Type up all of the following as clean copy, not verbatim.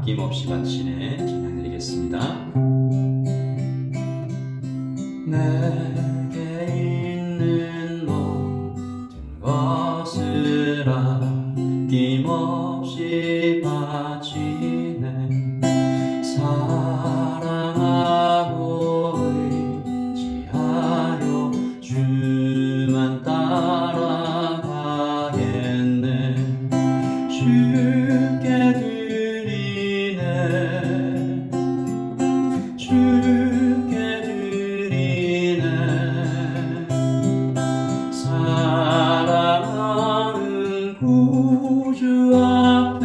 아낌없이 바치네 찬양 드리겠습니다. 내게 있는 모든 것을 아낌없이 바치네 사랑하고 의지하여 주만 따라가겠네 주께 드리네 주께 드리네 사랑하는 구주 앞에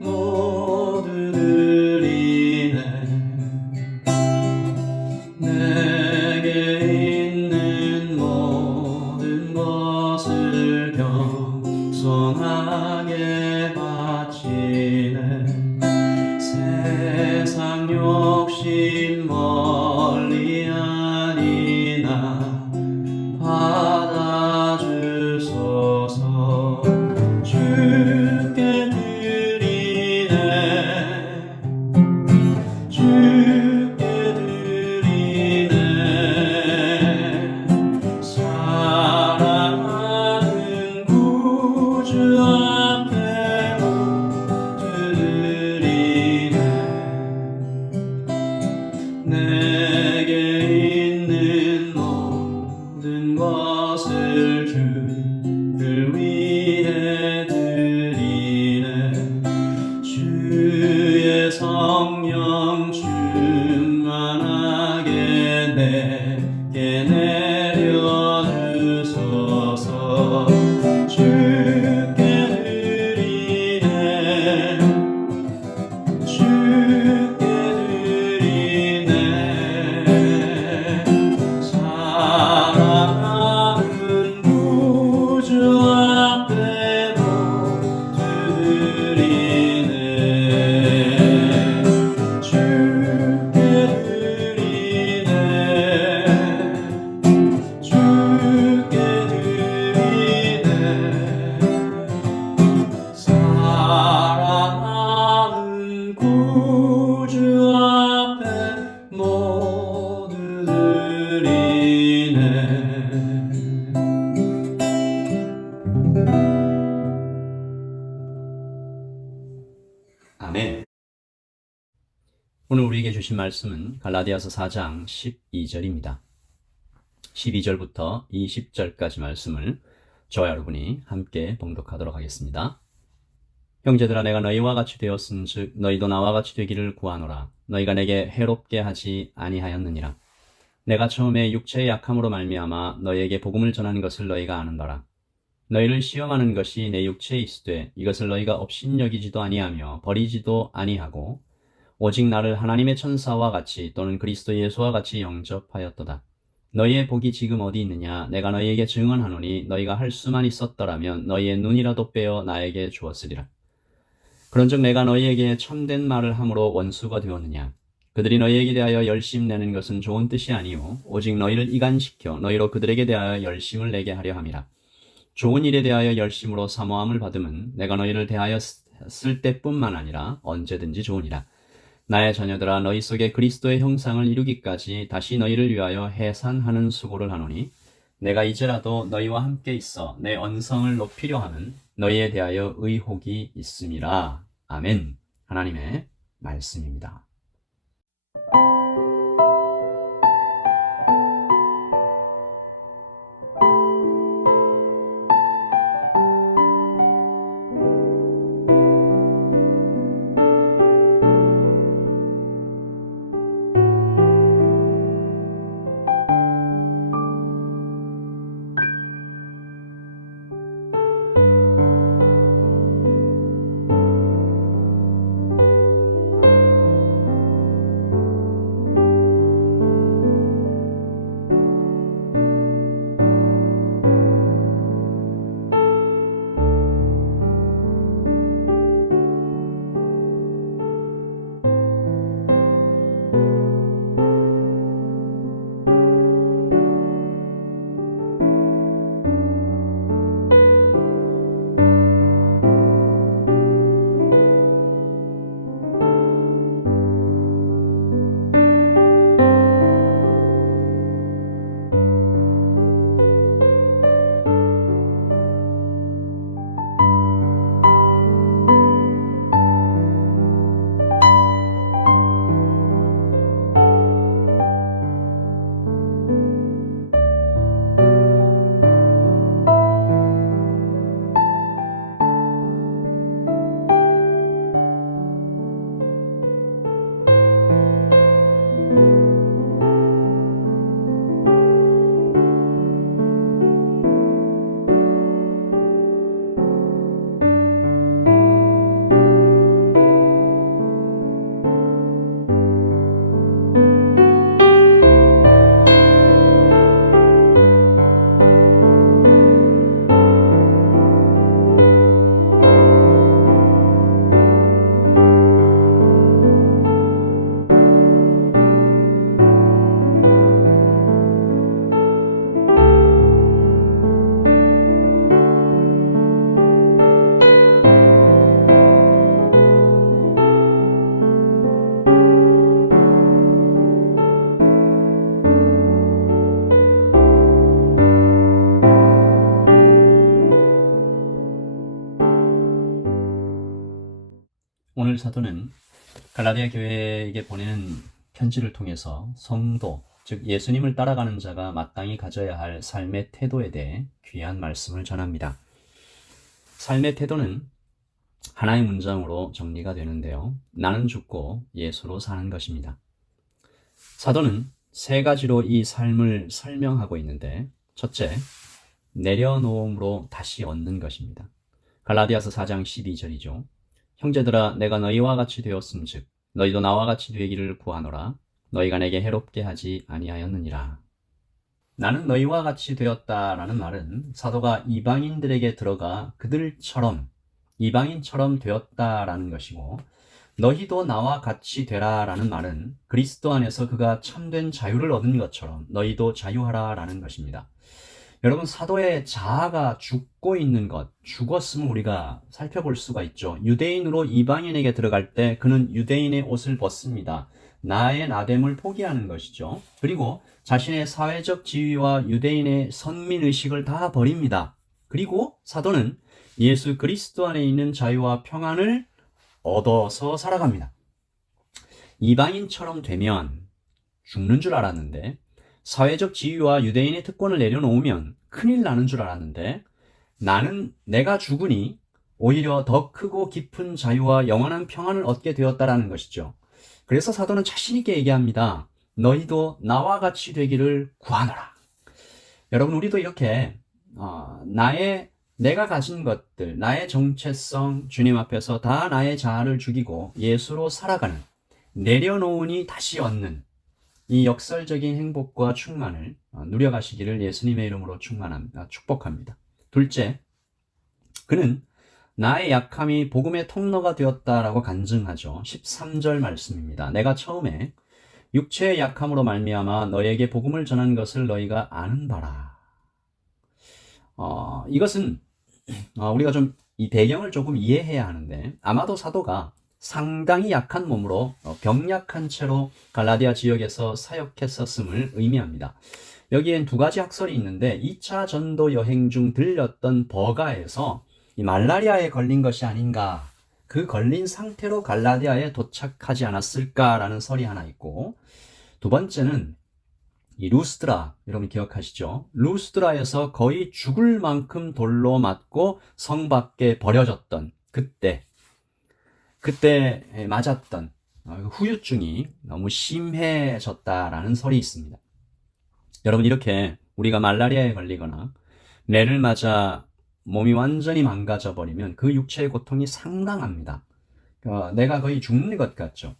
모두 드리네 내게 있는 모든 것을 겸손하게 바치네 세상 욕심 멀리 아니나 받아주소서 주께 드리네 주께 드리네 사랑하는 구주 앞에 모두 드리네 내게 있는 모든 것을 주를 위해 드리네 주의 성령 충만하게 내게 내려주소서 주께 드리네 주께 드리네 사랑하는 구주 앞에 모두 드리네 주께 드리네 주께 드리네 사랑하는 구주 앞에 모두 드리네 아멘. 오늘 우리에게 주신 말씀은 갈라디아서 4장 12절입니다. 12절부터 20절까지 말씀을 저와 여러분이 함께 봉독하도록 하겠습니다. 형제들아 내가 너희와 같이 되었은즉 너희도 나와 같이 되기를 구하노라. 너희가 내게 해롭게 하지 아니하였느니라. 내가 처음에 육체의 약함으로 말미암아 너희에게 복음을 전하는 것을 너희가 아는더라. 너희를 시험하는 것이 내 육체에 있으되 이것을 너희가 업신여기지도 아니하며 버리지도 아니하고 오직 나를 하나님의 천사와 같이 또는 그리스도 예수와 같이 영접하였도다. 너희의 복이 지금 어디 있느냐? 내가 너희에게 증언하노니 너희가 할 수만 있었더라면 너희의 눈이라도 빼어 나에게 주었으리라. 그런즉 내가 너희에게 참된 말을 함으로 원수가 되었느냐? 그들이 너희에게 대하여 열심 내는 것은 좋은 뜻이 아니요 오직 너희를 이간시켜 너희로 그들에게 대하여 열심을 내게 하려 함이라. 좋은 일에 대하여 열심으로 사모함을 받음은 내가 너희를 대하여 쓸 때뿐만 아니라 언제든지 좋으니라. 나의 자녀들아 너희 속에 그리스도의 형상을 이루기까지 다시 너희를 위하여 해산하는 수고를 하노니 내가 이제라도 너희와 함께 있어 내 언성을 높이려 하는 너희에 대하여 의혹이 있음이라. 아멘. 하나님의 말씀입니다. 오늘 사도는 갈라디아 교회에게 보내는 편지를 통해서 성도, 즉 예수님을 따라가는 자가 마땅히 가져야 할 삶의 태도에 대해 귀한 말씀을 전합니다. 삶의 태도는 하나의 문장으로 정리가 되는데요. 나는 죽고 예수로 사는 것입니다. 사도는 세 가지로 이 삶을 설명하고 있는데, 첫째, 내려놓음으로 다시 얻는 것입니다. 갈라디아서 4장 12절이죠. 형제들아, 내가 너희와 같이 되었음즉 너희도 나와 같이 되기를 구하노라. 너희가 내게 해롭게 하지 아니하였느니라. 나는 너희와 같이 되었다라는 말은 사도가 이방인들에게 들어가 그들처럼 이방인처럼 되었다라는 것이고, 너희도 나와 같이 되라라는 말은 그리스도 안에서 그가 참된 자유를 얻은 것처럼 너희도 자유하라라는 것입니다. 여러분, 사도의 자아가 죽고 있는 것, 죽었음을 우리가 살펴볼 수가 있죠. 유대인으로 이방인에게 들어갈 때 그는 유대인의 옷을 벗습니다. 나의 나됨을 포기하는 것이죠. 그리고 자신의 사회적 지위와 유대인의 선민의식을 다 버립니다. 그리고 사도는 예수 그리스도 안에 있는 자유와 평안을 얻어서 살아갑니다. 이방인처럼 되면 죽는 줄 알았는데, 사회적 지위와 유대인의 특권을 내려놓으면 큰일 나는 줄 알았는데, 내가 죽으니 오히려 더 크고 깊은 자유와 영원한 평안을 얻게 되었다라는 것이죠. 그래서 사도는 자신 있게 얘기합니다. 너희도 나와 같이 되기를 구하노라. 여러분, 우리도 이렇게 내가 가진 것들, 나의 정체성, 주님 앞에서 다 나의 자아를 죽이고 예수로 살아가는, 내려놓으니 다시 얻는 이 역설적인 행복과 충만을 누려가시기를 예수님의 이름으로 축복합니다. 둘째, 그는 나의 약함이 복음의 통로가 되었다라고 간증하죠. 13절 말씀입니다. 내가 처음에 육체의 약함으로 말미암아 너에게 복음을 전한 것을 너희가 아는 바라. 이것은 우리가 좀 이 배경을 조금 이해해야 하는데, 아마도 사도가 상당히 약한 몸으로 병약한 채로 갈라디아 지역에서 사역했었음을 의미합니다. 여기엔 두 가지 학설이 있는데, 2차 전도 여행 중 들렸던 버가에서 이 말라리아에 걸린 것이 아닌가, 그 걸린 상태로 갈라디아에 도착하지 않았을까라는 설이 하나 있고, 두 번째는 이 루스드라, 여러분 기억하시죠? 루스드라에서 거의 죽을 만큼 돌로 맞고 성 밖에 버려졌던 그때 맞았던 후유증이 너무 심해졌다라는 설이 있습니다. 여러분, 이렇게 우리가 말라리아에 걸리거나 매를 맞아 몸이 완전히 망가져 버리면 그 육체의 고통이 상당합니다. 내가 거의 죽는 것 같죠.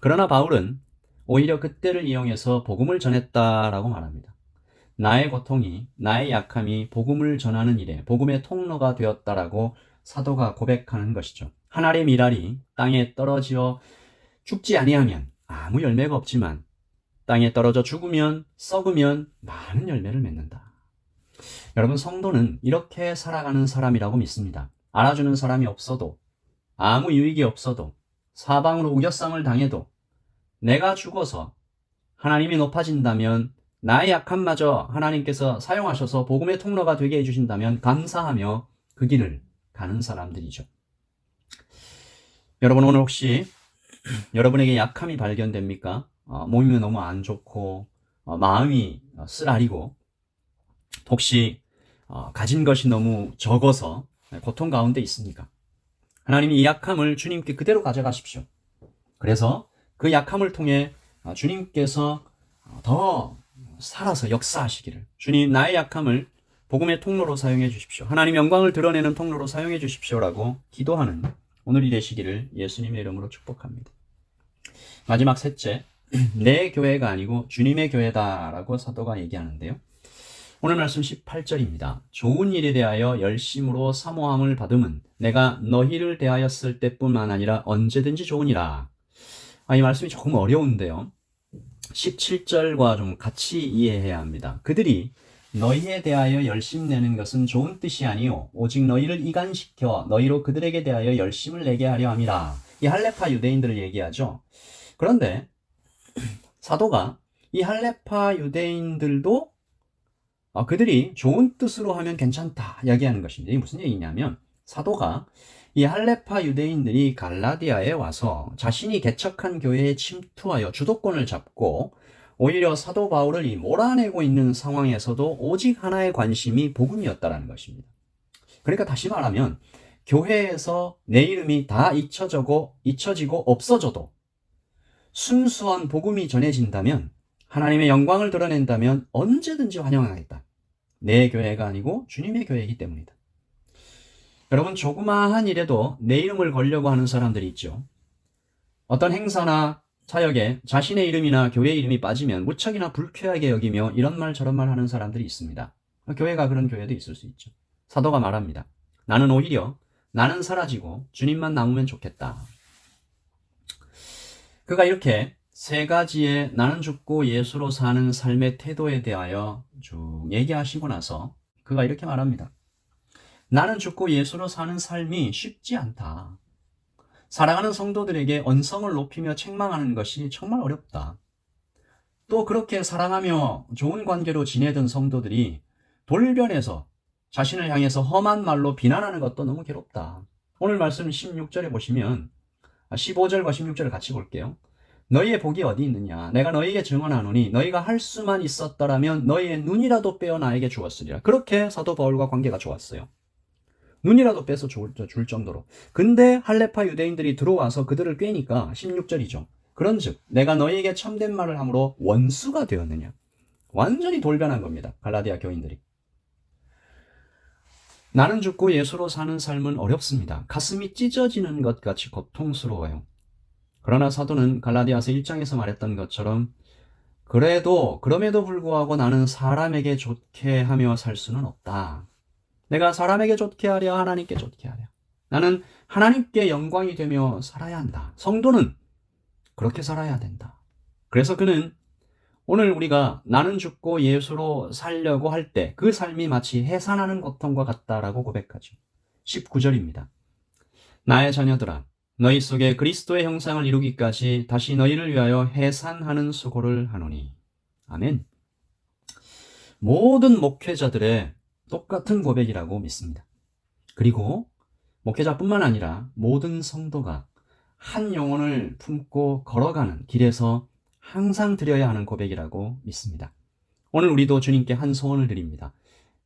그러나 바울은 오히려 그때를 이용해서 복음을 전했다라고 말합니다. 나의 고통이, 나의 약함이 복음을 전하는 일에 복음의 통로가 되었다라고 사도가 고백하는 것이죠. 한 알의 밀알이 땅에 떨어져 죽지 아니하면 아무 열매가 없지만, 땅에 떨어져 죽으면, 썩으면 많은 열매를 맺는다. 여러분, 성도는 이렇게 살아가는 사람이라고 믿습니다. 알아주는 사람이 없어도, 아무 유익이 없어도, 사방으로 우겨쌈을 당해도, 내가 죽어서 하나님이 높아진다면, 나의 약함마저 하나님께서 사용하셔서 복음의 통로가 되게 해주신다면 감사하며 그 길을 가는 사람들이죠. 여러분, 오늘 혹시 여러분에게 약함이 발견됩니까? 몸이 너무 안 좋고 마음이 쓰라리고, 혹시 가진 것이 너무 적어서 고통 가운데 있습니까? 하나님이 이 약함을 주님께 그대로 가져가십시오. 그래서 그 약함을 통해 주님께서 더 살아서 역사하시기를, 주님 나의 약함을 복음의 통로로 사용해 주십시오, 하나님 영광을 드러내는 통로로 사용해 주십시오라고 기도하는 오늘이 되시기를 예수님의 이름으로 축복합니다. 마지막 셋째, 내 교회가 아니고 주님의 교회다라고 사도가 얘기하는데요. 오늘 말씀 18절입니다. 좋은 일에 대하여 열심으로 사모함을 받음은 내가 너희를 대하였을 때뿐만 아니라 언제든지 좋으니라. 이 말씀이 조금 어려운데요. 17절과 좀 같이 이해해야 합니다. 그들이 너희에 대하여 열심 내는 것은 좋은 뜻이 아니요 오직 너희를 이간시켜 너희로 그들에게 대하여 열심을 내게 하려 함이라. 이 할레파 유대인들을 얘기하죠. 그런데 사도가 이 할레파 유대인들도 그들이 좋은 뜻으로 하면 괜찮다 이야기하는 것입니다. 이게 무슨 얘기냐면, 사도가 이 할레파 유대인들이 갈라디아에 와서 자신이 개척한 교회에 침투하여 주도권을 잡고 오히려 사도 바울을 이 몰아내고 있는 상황에서도 오직 하나의 관심이 복음이었다라는 것입니다. 그러니까 다시 말하면 교회에서 내 이름이 다 잊혀지고 없어져도 순수한 복음이 전해진다면, 하나님의 영광을 드러낸다면 언제든지 환영하겠다. 내 교회가 아니고 주님의 교회이기 때문이다. 여러분, 조그마한 일에도 내 이름을 걸려고 하는 사람들이 있죠. 어떤 행사나 사역에 자신의 이름이나 교회 이름이 빠지면 무척이나 불쾌하게 여기며 이런 말 저런 말 하는 사람들이 있습니다. 교회가 그런 교회도 있을 수 있죠. 사도가 말합니다. 나는 오히려 나는 사라지고 주님만 남으면 좋겠다. 그가 이렇게 세 가지의 나는 죽고 예수로 사는 삶의 태도에 대하여 쭉 얘기하시고 나서 그가 이렇게 말합니다. 나는 죽고 예수로 사는 삶이 쉽지 않다. 사랑하는 성도들에게 언성을 높이며 책망하는 것이 정말 어렵다. 또 그렇게 사랑하며 좋은 관계로 지내던 성도들이 돌변해서 자신을 향해서 험한 말로 비난하는 것도 너무 괴롭다. 오늘 말씀 16절에 보시면 15절과 16절을 같이 볼게요. 너희의 복이 어디 있느냐? 내가 너희에게 증언하노니 너희가 할 수만 있었더라면 너희의 눈이라도 빼어 나에게 주었으리라. 그렇게 사도 바울과 관계가 좋았어요. 눈이라도 빼서 줄 정도로. 근데 할레파 유대인들이 들어와서 그들을 꿰니까 16절이죠. 그런즉 내가 너희에게 참된 말을 함으로 원수가 되었느냐? 완전히 돌변한 겁니다. 갈라디아 교인들이. 나는 죽고 예수로 사는 삶은 어렵습니다. 가슴이 찢어지는 것 같이 고통스러워요. 그러나 사도는 갈라디아서 1장에서 말했던 것처럼 그럼에도 불구하고 나는 사람에게 좋게 하며 살 수는 없다. 내가 사람에게 좋게 하랴 하나님께 좋게 하랴. 나는 하나님께 영광이 되며 살아야 한다. 성도는 그렇게 살아야 된다. 그래서 그는 오늘 우리가 나는 죽고 예수로 살려고 할 때 그 삶이 마치 해산하는 고통과 같다라고 고백하죠. 19절입니다. 나의 자녀들아, 너희 속에 그리스도의 형상을 이루기까지 다시 너희를 위하여 해산하는 수고를 하노니. 아멘. 모든 목회자들의 똑같은 고백이라고 믿습니다. 그리고 목회자뿐만 아니라 모든 성도가 한 영혼을 품고 걸어가는 길에서 항상 드려야 하는 고백이라고 믿습니다. 오늘 우리도 주님께 한 소원을 드립니다.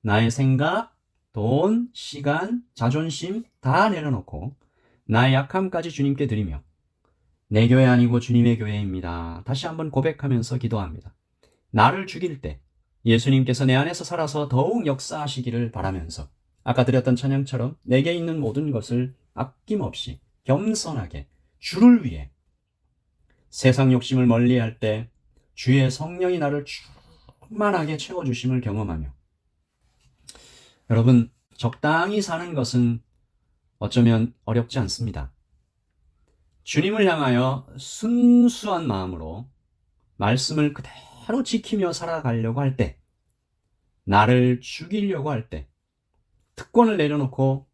나의 생각, 돈, 시간, 자존심 다 내려놓고 나의 약함까지 주님께 드리며 내 교회 아니고 주님의 교회입니다. 다시 한번 고백하면서 기도합니다. 나를 죽일 때 예수님께서 내 안에서 살아서 더욱 역사하시기를 바라면서 아까 드렸던 찬양처럼 내게 있는 모든 것을 아낌없이 겸손하게 주를 위해 세상 욕심을 멀리할 때 주의 성령이 나를 충만하게 채워주심을 경험하며, 여러분, 적당히 사는 것은 어쩌면 어렵지 않습니다. 주님을 향하여 순수한 마음으로 말씀을 그대로 지키며 살아가려고 할 때, 나를 죽이려고 할 때, 특권을 내려놓고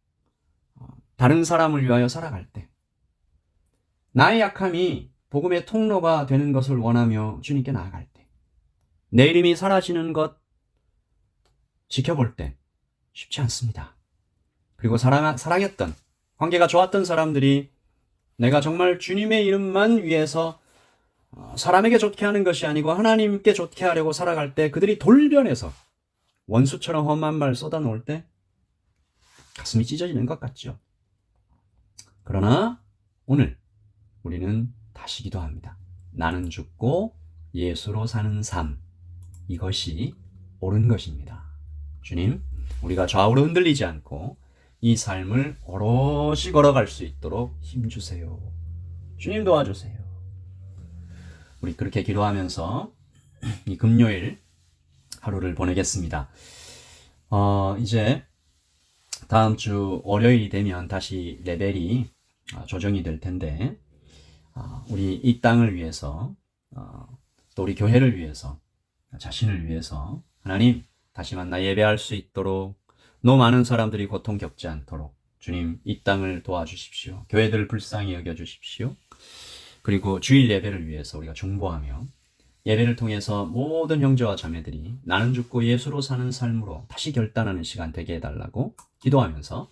다른 사람을 위하여 살아갈 때, 나의 약함이 복음의 통로가 되는 것을 원하며 주님께 나아갈 때, 내 이름이 사라지는 것 지켜볼 때 쉽지 않습니다. 그리고 사랑했던, 관계가 좋았던 사람들이 내가 정말 주님의 이름만 위해서 사람에게 좋게 하는 것이 아니고 하나님께 좋게 하려고 살아갈 때 그들이 돌변해서 원수처럼 험한 말 쏟아놓을 때 가슴이 찢어지는 것 같죠. 그러나 오늘 우리는 다시 기도합니다. 나는 죽고 예수로 사는 삶, 이것이 옳은 것입니다. 주님, 우리가 좌우로 흔들리지 않고 이 삶을 오롯이 걸어갈 수 있도록 힘주세요. 주님 도와주세요. 우리 그렇게 기도하면서 이 금요일 하루를 보내겠습니다. 이제 다음 주 월요일이 되면 다시 레벨이 조정이 될 텐데, 우리 이 땅을 위해서, 또 우리 교회를 위해서, 자신을 위해서 하나님 다시 만나 예배할 수 있도록, 너무 많은 사람들이 고통 겪지 않도록 주님 이 땅을 도와주십시오. 교회들을 불쌍히 여겨주십시오. 그리고 주일 예배를 위해서 우리가 중보하며 예배를 통해서 모든 형제와 자매들이 나는 죽고 예수로 사는 삶으로 다시 결단하는 시간 되게 해달라고 기도하면서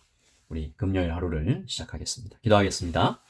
우리 금요일 하루를 시작하겠습니다. 기도하겠습니다.